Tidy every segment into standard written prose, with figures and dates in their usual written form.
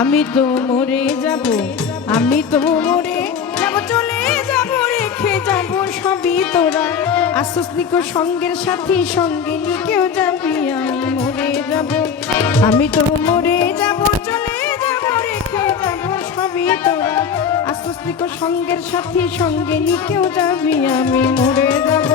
আমি তো মরে যাব, আমি তো মরে যাব, চলে যাব, রেখে যাব সবই তোরা। আসসনিক সঙ্গের সাথী সঙ্গে নিকেও যাবি, আমি মরে যাব, আমি তো মরে যাব, চলে যাব, রেখে যাব সবই তোরা। আসসনিক সঙ্গের সাথী সঙ্গে নিকেও যাবি, আমি মরে যাব।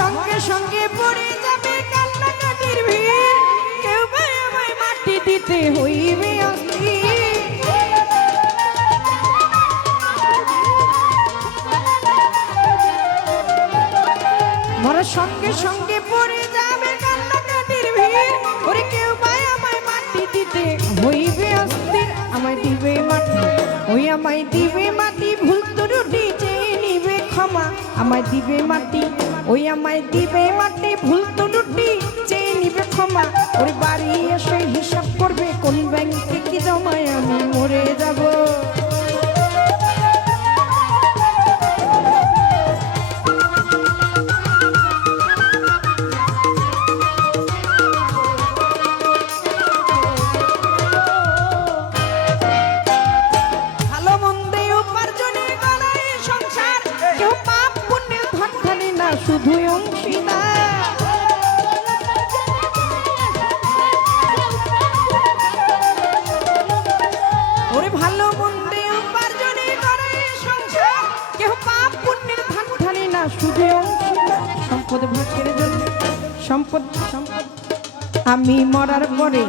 সঙ্গে সঙ্গে পড়ে যাবে কান্নাকাটির ভিড়, কেউ বা আমায় মাটি দিতে হইবে মরার সঙ্গে সঙ্গে পড়ে যাবে কান্নাকাটির ভিড়, ওরে কেউ বা আমায় মাটি দিতে হইবে অস্থির। আমায় দিবে মাটি, ওই আমায় দিবে মাটি, ভুল ত্রুটি চেয়ে নিবে ক্ষমা। আমায় দিবে মাটি, ওই আমায় দিবে মাটি, ভুল ত্রুটি চেয়ে নিবে ক্ষমা। ওরে বাড়ি এসে হিসাব করবে কোন ব্যাংকে কি জমায়, আমি মরে যাব। ভালো মন্দে উপার্জনে গড়ায় সংসার, কেউ পাপ পুণ্যের ধন ধানে না, শুধু অংশীদার। ওরে ভালো মন্দে উপার্জনে গড়ায় সংসার, কেউ পাপ পুণ্যের ধন ধানে না, শুধু অংশীদার। সম্পদ ভাগের জন্য সম্পদ সম্পদ আমি মরার পরে,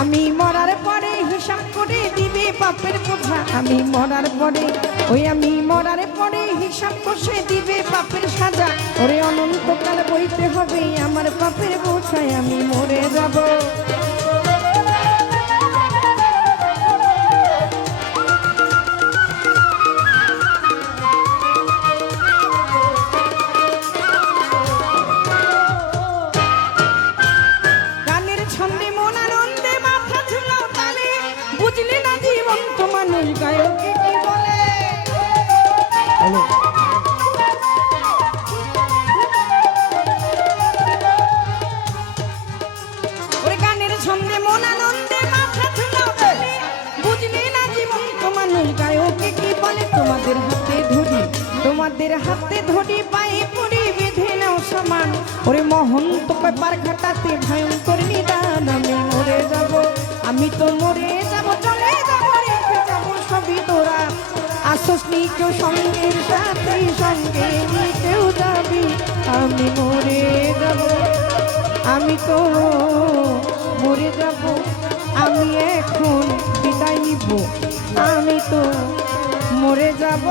আমি মরার পরে হিসাব করে দিবে পাপের বোঝা। আমি মরার পরে, ওই আমি মরার পরে হিসাব কষে দিবে পাপের সাজা। ওরে অনন্তকাল বইতে হবে আমার পাপের বোঝায়, আমি মরে যাব। গানের ছন্দে মন আনন্দে মাথা ঝুলাও তালে, বুঝলে না জীবন্ত মানুষ গায়কে কি বলে। ওরে গানের ছন্দে মন আনন্দে মাথা ঝুলাও তালে, বুঝলে না জীবন্ত মানুষ গায়কে কি বলে। তোমাদের হাতে ধরি, তোমাদের হাতে ধরি, পায়ে পড়ি বেঁধে নাও সমান। ওরে মহন্ত ব্যাপার ঘাটাতে ভয়ঙ্কর নিদান, আমি মরে যাব, আমি তো মরে যাব, চলে যাব, রেখে যাব সবই তোরা। আসসনিক সঙ্গের সাথে সঙ্গে নিকেও যাবি, আমি মরে যাব, আমি তো মরে যাব। আমি এখন বিদায় নিব, আমি তো মরে যাব।